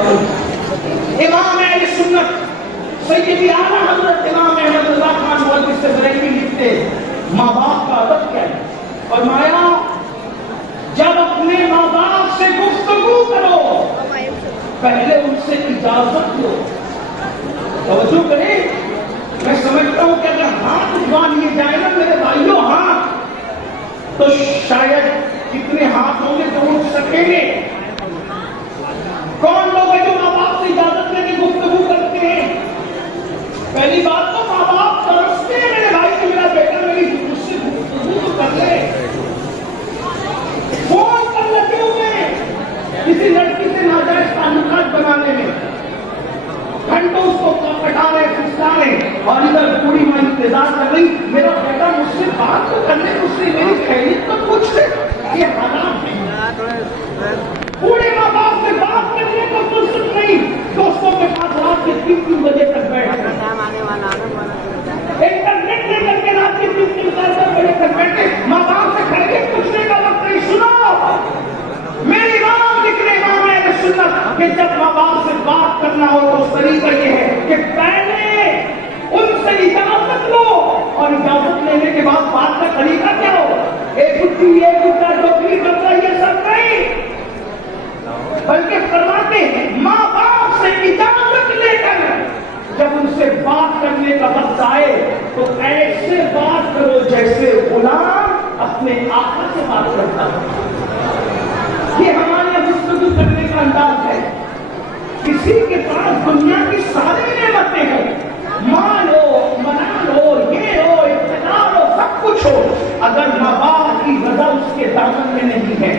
امام اہل سنت سیدی اعلیٰ حضرت امام احمد رضا خان محدث بریلوی لکھتے ماں باپ کا ادب کیا ہے؟ فرمایا جب اپنے ماں باپ سے گفتگو کرو پہلے ان سے اجازت لو. توجہ کریں. میں سمجھتا ہوں کہ اگر ہاتھ اٹھوا لیے جائے نا میرے بھائیوں ہاتھ تو شاید کتنے ہاتھ ہوں گے جو اٹھ سکیں گے. کون لوگ ہیں جو ماں باپ سے اجازت لے کے گفتگو کرتے ہیں؟ پہلی بات تو ماں باپ ترستے ہیں میرے بھائی کہ میرا بیٹا میری مجھ سے گفتگو تو کر لے. فون کر لگے ہوئے کسی لڑکی سے ناجائز تعلقات بنانے میں گھنٹوں اس کو کٹا رہے پھسلا رہے اور ادھر پوری ماں انتظار کر رہی میرا بیٹا مجھ سے بات تو کرنے مجھ سے میری خیریت تو پوچھ لے. یہ حرام ہے. پورے ماں باپ سے بات کرنے کو فرصت نہیں. دوستوں کے پاس رات کے 3 بجے تک بیٹھے انٹرنیٹ لے کر کے رات کے 3 بجے تک بیٹھے ماں باپ سے کھڑے کے پوچھنے کا وقت نہیں. سنو میری ماں ذکر امام اہل سنت کہ جب ماں باپ سے بات کرنا ہو تو اس طریقہ یہ ہے کہ پہلے ان سے اجازت لو اور اجازت لینے کے بعد بات کا طریقہ کیا ہو. ایک کچھ ایک کتا ٹوکری کرتا یہ سب نہیں بلکہ فرماتے ہیں ماں باپ سے اجازت لے کر جب ان سے بات کرنے کا وقت آئے تو ایسے بات کرو جیسے غلام اپنے آقا سے بات کرتا ہے. یہ ہمارے گفتگو کرنے کا انداز ہے. کسی کے پاس دنیا کی ساری نعمتیں ہیں مال ہو منال ہو یہ ہو اقتدار ہو سب کچھ ہو اگر ماں باپ کی رضا اس کے دامن میں نہیں ہے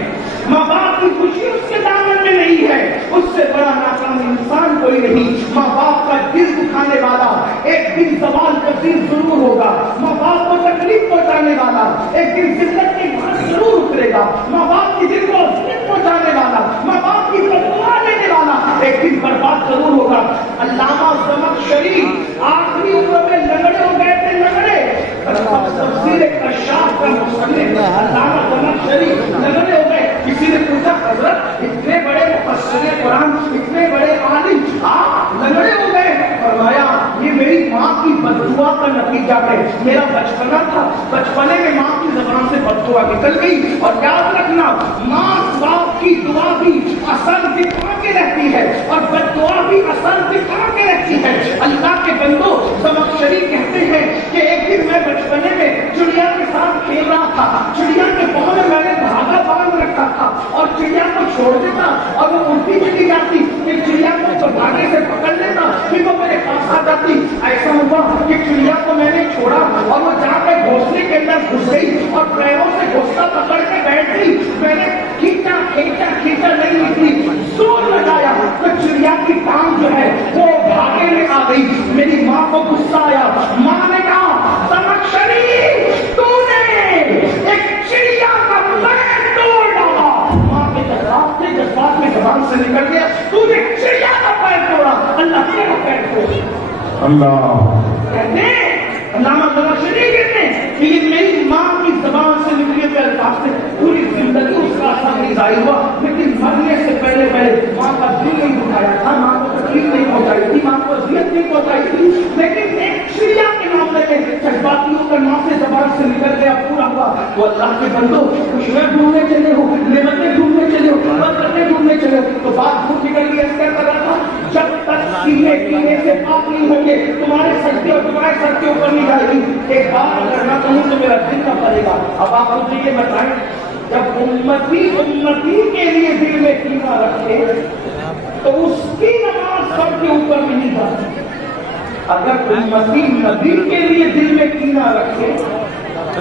ماں باپ کی خوشی اس کے دامن میں نہیں ہے اس سے بڑا ناکام انسان کوئی نہیں. ماں باپ کا دل دکھانے والا ایک دن زوال پذیر ضرور ہوگا. ماں باپ کو تکلیف پہنچانے والا ایک دن ذلت کے بعد ضرور اترے گا. ماں باپ کی دل کو اذیت پہنچانے والا ماں باپ کی بددعا لینے والا ایک دن برباد ضرور ہوگا. علامہ زمخشری آخری عمر میں لنگڑے ہو گئے تھے. لنگڑے تفسیر کشاف کا مصنف علامہ زمخشری لنگڑے ہو گئے. کسی نے پوچھا حضرت اتنے بڑے مفسر قرآن اتنے بڑے عالم آپ لنگڑے ہو گئے؟ فرمایا یہ میری ماں کی بددعا کا نتیجہ ہے. میرا بچپنا تھا بچپنے میں ماں کی زبان سے بددعا نکل گئی. اور یاد رکھنا ماں باپ کی دعا بھی اثر دکھا کے رہتی ہے اور بددعا بھی اثر دکھا کے رہتی ہے. اللہ کے بندو زمخشری کہتے ہیں کہ ایک دن میں بچپنے میں چڑیا کے ساتھ کھیل رہا تھا. چڑیا کے پاؤں میں نے دھاگا باندھ رکھا تھا اور چڑیا کو چھوڑ دیتا اور وہ اڑتی چلی جاتی کہ چڑیا کو دھاگے سے پکڑ لیتا پھر وہ میرے پاس آ جاتی. ایسا ہوا کہ چڑیا کو میں نے چھوڑا اور وہ جا کے گھونسلے کے اندر گھس گئی اور پیروں سے گھونسلہ پکڑ کے بیٹھ گئی. میں نے کھینچا کھینچا کھینچا نہیں نکلی. زور لگایا تو چڑیا کی ٹانگ جو ہے وہ دھاگے میں آ گئی. میری ماں کو غصہ آیا. ماں نے کہا زمخشری تو نے ایک چڑیا کا پیر توڑ ڈالا. ماں کے جذبات میں زبان سے نکل گیا تو نے چڑیا کا پیر توڑا. اللہ کا پیر توڑا. اللہ کہتے ہیں علامہ زمخشری کہتے ہیں کہ یہ میری ماں کی زبان سے نکلے ہوئے الفاظ سے پوری زندگی اس کا اثر نہیں ظاہر ہوا. لیکن مرنے سے پہلے ماں کا دل نہیں دکھایا تھا ماں کو تکلیف نہیں پہنچائی تھی ماں کو اذیت نہیں پہنچائی تھی. لیکن ایک چڑیا کے معاملے میں جذباتیوں کا ماں سے زبان سے نکل گیا پورا ہوا. وہ اللہ کے بندو خوشیاں ڈھونڈنے چلے ہو نعمتیں ڈھونڈنے چلے ہو برکتیں ڈھونڈنے چلے ہو تو بات ڈھونڈ نکل گئی. ایسا کر رہا تھا جب تک سینے پینے سے پاک نہیں ہوں گے تمہارے سجدے اور تمہارے سر کے اوپر نہیں جائے گی. ایک بات اگر نہ کہوں تو میرا دل نہ پڑے گا. اب آپ مجھے یہ بتائیں جب امتی کے لیے دل میں کینہ رکھے تو اس کی نماز سب کے اوپر نہیں جاتی. اگر امتی نبی کے لیے دل میں کینہ رکھے